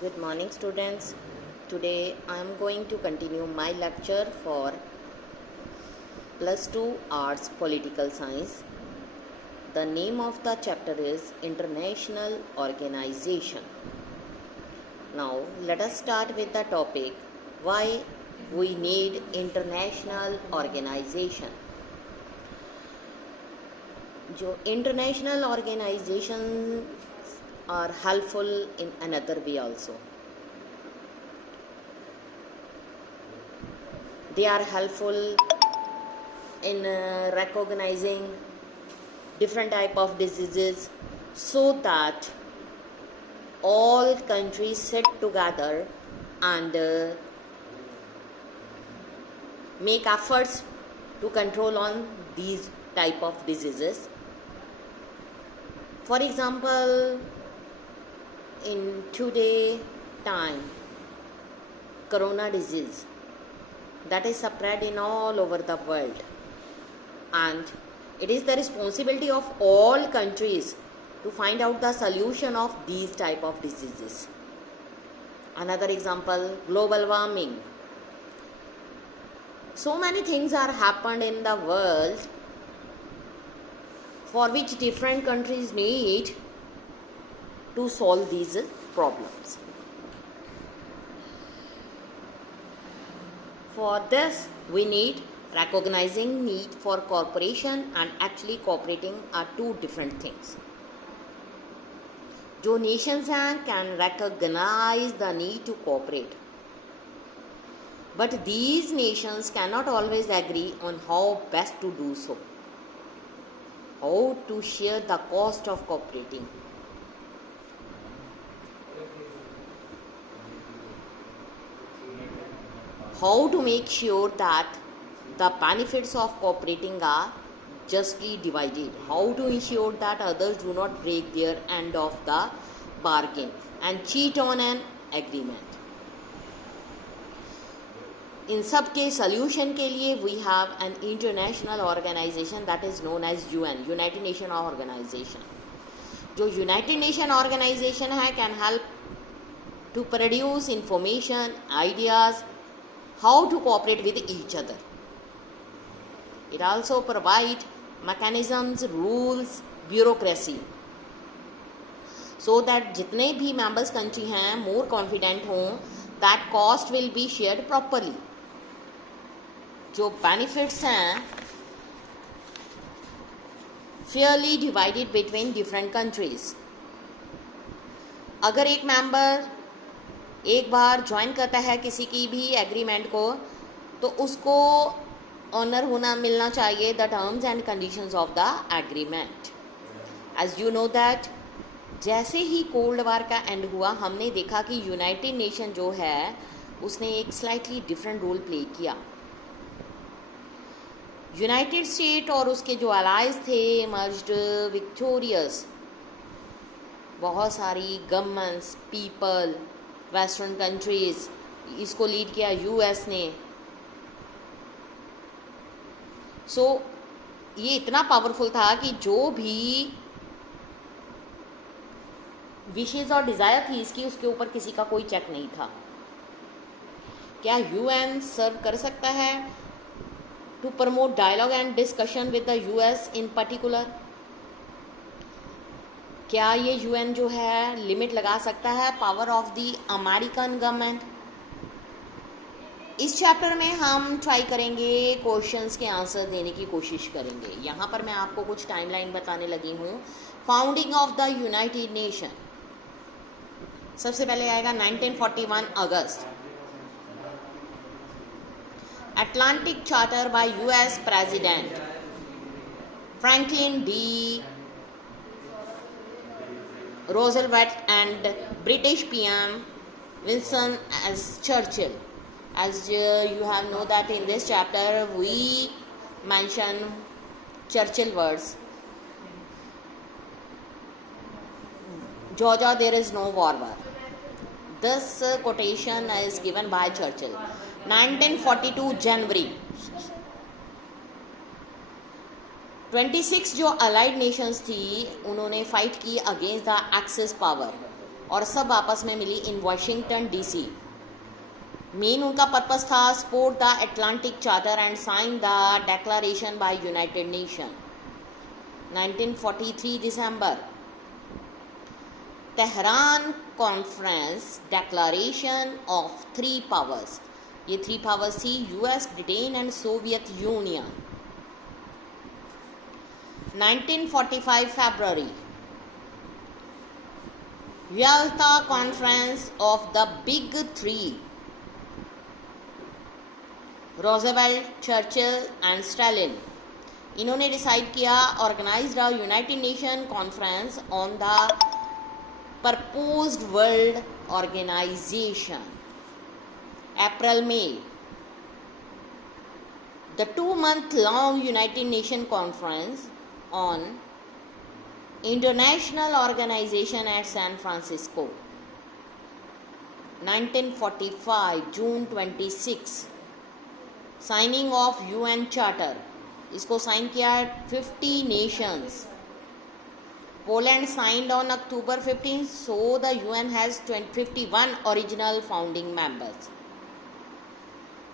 Good morning, students. Today I am going to continue my lecture for plus 2 Arts Political Science. The name of the chapter is International Organization. Now let us start with the topic why we need international organization. जो international organizations are helpful in another way also. They are helpful in recognizing different type of diseases so that all countries sit together and make efforts to control on these type of diseases. For example, in today time, corona disease that is spread in all over the world, and it is the responsibility of all countries to find out the solution of these type of diseases. Another example, global warming. So many things are happened in the world for which different countries need to solve these problems. For this, we need recognizing need for cooperation and actually cooperating are two different things. जो nations हैं can recognize the need to cooperate, but these nations cannot always agree on how best to do so, how to share the cost of cooperating. How to make sure that the benefits of cooperating are justly divided, how to ensure that others do not break their end of the bargain and cheat on an agreement. In सब के solution के लिए we have an international organization that is known as UN, United Nation Organization. जो United Nation Organization है can help to produce information, ideas, how to cooperate with each other. It also provides mechanisms, rules, bureaucracy, so that जितने भी members country हैं more confident हों that cost will be shared properly. जो benefits हैं fairly divided between different countries. अगर एक member एक बार join करता है किसी की भी एग्रीमेंट को, तो उसको ऑनर होना मिलना चाहिए the terms and conditions of the agreement. As you know that जैसे ही कोल्ड वार का एंड हुआ, हमने देखा कि यूनाइटेड नेशन जो है उसने एक स्लाइटली डिफरेंट रोल प्ले किया. यूनाइटेड स्टेट और उसके जो अलाइज थे इमर्ज्ड विक्टोरियस. बहुत सारी गवर्नमेंट्स, पीपल, वेस्टर्न कंट्रीज, इसको लीड किया यूएस ने. सो ये इतना पावरफुल था कि जो भी विशेज और डिज़ायर थी इसकी, उसके ऊपर किसी का कोई चेक नहीं था. क्या यूएन सर्व कर सकता है to promote dialogue and discussion with the US in particular? क्या ये यूएन जो है लिमिट लगा सकता है power of the American government? इस चैप्टर में हम ट्राई करेंगे क्वेश्चंस के आंसर देने की कोशिश करेंगे. यहाँ पर मैं आपको कुछ टाइमलाइन बताने लगी हूँ. Founding of the United Nation, सबसे पहले आएगा 1941 अगस्त. Atlantic Charter by US President Franklin D Roosevelt and British PM Winston as Churchill. As you have know that in this chapter we mention Churchill words. Georgia, there is no war. This quotation is given by Churchill. 1942 January. 26 जो allied Nations थी उन्होंने fight की against the access power. और सब आपस में मिली in Washington DC. Main उनका पर्पस था support the Atlantic charter and sign the declaration by United Nation. 1943 December, Tehran conference, declaration of 3 powers. ये 3 पावर्स थी US, Britain and Soviet Union. 1945 February, Yalta conference of the big 3, Roosevelt, Churchill and Stalin. इन्होंने decide किया organised a United Nation conference on the proposed world organisation. April, May, the 2-month-long United Nations Conference on International Organization at San Francisco. 1945 June 26, signing of UN Charter. इसको sign किया 50 nations. Poland signed on October 15, so the UN has 51 original founding members.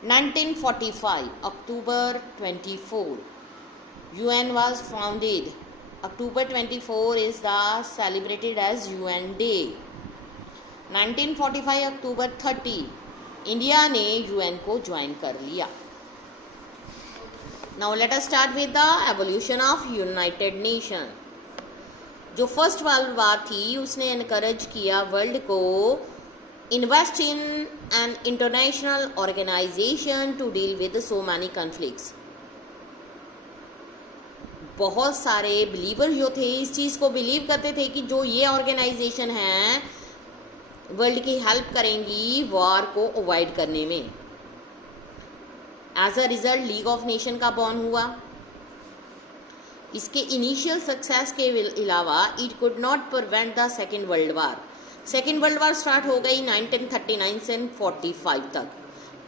1945 October 24, UN was founded. October 24 is the celebrated as UN Day. 1945 October 30, India ने UN को join कर लिया। Now let us start with the evolution of United Nation. जो first world war थी उसने encourage किया world को invest in an international organisation to deal with so many conflicts. बहुत सारे बिलीवर जो थे इस चीज़ को बिलीव करते थे कि जो ये ऑर्गेनाइजेशन है वर्ल्ड की हेल्प करेंगी वॉर को अवॉइड करने में। As a result League of Nation का बॉर्न हुआ। इसके इनिशियल सक्सेस के अलावा it could not prevent the second world war. Second world war start हो गई 1939 से 45 तक।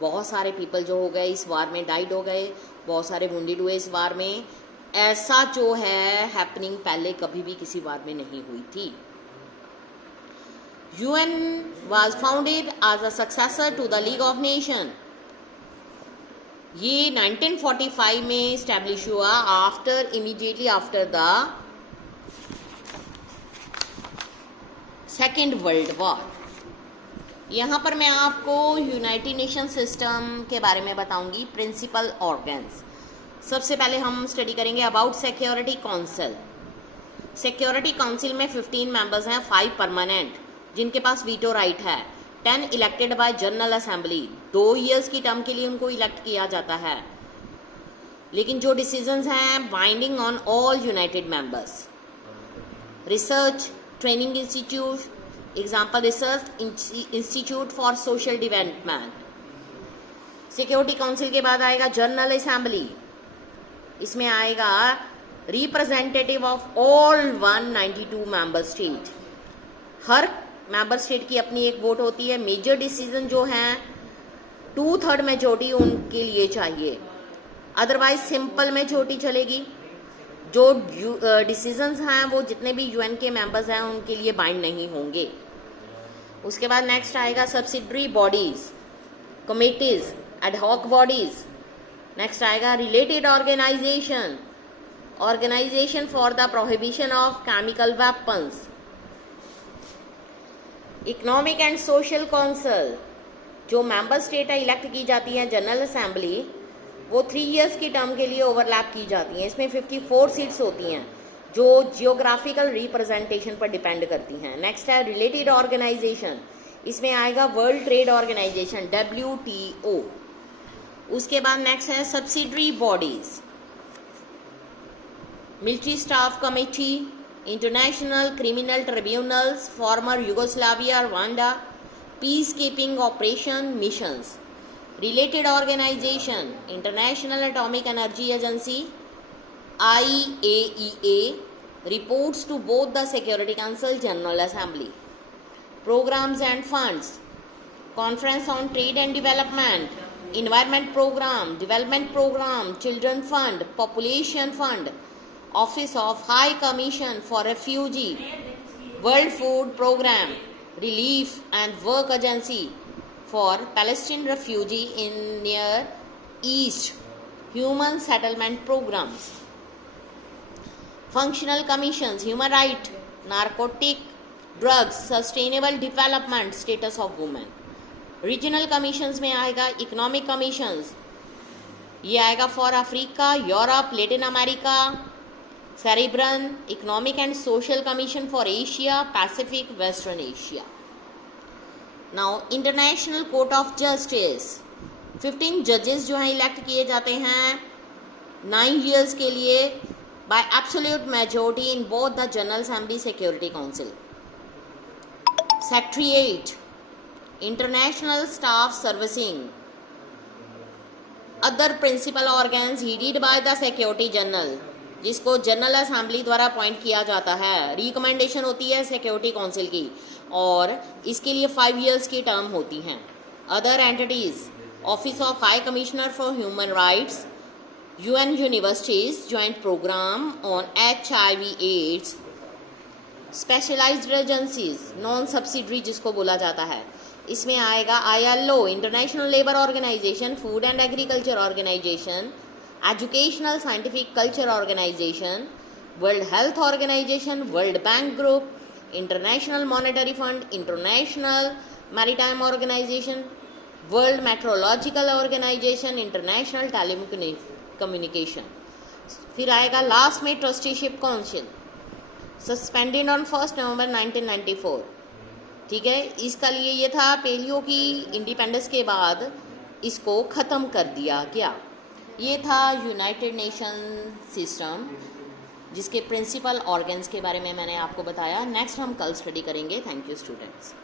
बहुत सारे पीपल जो हो गए इस वार में डाइड हो गए, बहुत सारे वुंडेड हुए इस वार में। ऐसा जो है हैपनिंग पहले कभी भी किसी वार में नहीं हुई थी। UN was founded as a successor to the League of Nations. ये 1945 में स्टैब्लिश हुआ immediately after the second world war. यहाँ पर मैं आपको यूनाइटेड नेशन सिस्टम के बारे में बताऊंगी, प्रिंसिपल ऑर्गन्स। सबसे पहले हम स्टडी करेंगे about security council. Security council में 15 मेंबर्स हैं, 5 परमानेंट जिनके पास वीटो राइट है, 10 elected by general assembly. 2 years की टर्म के लिए उनको इलेक्ट किया जाता है, लेकिन जो डिसीजंस हैं binding on all United members. Research training institute, example research institute for social development. Security council के बाद आएगा जनरल असेंबली। इसमें आएगा representative of all 192 member state. Her member state की अपनी एक वोट होती है। मेजर डिसीजन जो हैं 2/3 मेजोरिटी उनके लिए चाहिए, अदरवाइज सिंपल मेजोरिटी चलेगी। जो डिसीजंस हैं वो जितने भी यूएन के मेंबर्स हैं उनके लिए बाइंड नहीं होंगे। उसके बाद नेक्स्ट आएगा subsidiary bodies, committees, ad hoc bodies. Next आएगा related organisation, organisation for the prohibition of chemical weapons. Economic and Social Council, जो मेंबर स्टेट है इलेक्ट की जाती है जनरल असेंबली, वो 3 इयर्स की टर्म के लिए ओवरलैप की जाती हैं। इसमें 54 सीट्स होती हैं जो जियोग्राफिकल रिप्रेजेंटेशन पर डिपेंड करती हैं। नेक्स्ट है रिलेटेड ऑर्गेनाइजेशन, इसमें आएगा वर्ल्ड ट्रेड ऑर्गेनाइजेशन WTO। उसके बाद नेक्स्ट है subsidiary bodies, military staff committee, international criminal tribunals, former Yugoslavia, Rwanda, peace keeping operation missions. Related organisation international atomic energy agency IAEA reports to both the Security Council, General Assembly. Programs and funds, Conference on Trade and Development, Environment Program, Development Program, Children Fund, Population Fund, Office of High Commission for Refugee, World Food Program, relief and work agency for Palestinian refugee in Near East, human settlement programs, functional commissions, human right, narcotic, drugs, sustainable development, status of women. Regional commissions में आएगा economic commissions, ये आएगा for Africa, Europe, Latin America, Caribbean, economic and social commission for Asia, Pacific, western Asia. Now International Court of Justice, 15 जजेस जो हैं elect किए जाते हैं 9 years के लिए by absolute majority in both the General Assembly, Security Council. Secretariat, international staff servicing, other principal organs headed by the security general, जिसको General Assembly द्वारा अपॉइंट किया जाता है. रिकमेंडेशन होती है सिक्योरिटी काउंसिल की और इसके लिए 5 years की टर्म होती हैं. Other entities, office of high commissioner for human rights, UN universities joint programme on HIV AIDS, specialised agencies, non subsidiary जिसको बोला जाता है, इसमें आएगा ILO, international labour organisation, food and agriculture organisation, educational scientific culture organisation, world health organisation, world bank group, international monetary fund, international maritime organisation, world meteorological organisation, international telecommunication. फिर आएगा last में trusteeship council, suspended on 1 November 1994. ठीक है, इसका लिए ये था paleo की इंडिपेंडेंस के बाद इसको ख़त्म कर दिया गया. ये था यूनाइटेड नेशन सिस्टम जिसके प्रिंसिपल ऑर्गन्स के बारे में मैंने आपको बताया. नेक्स्ट हम कल स्टडी करेंगे. Thank you students.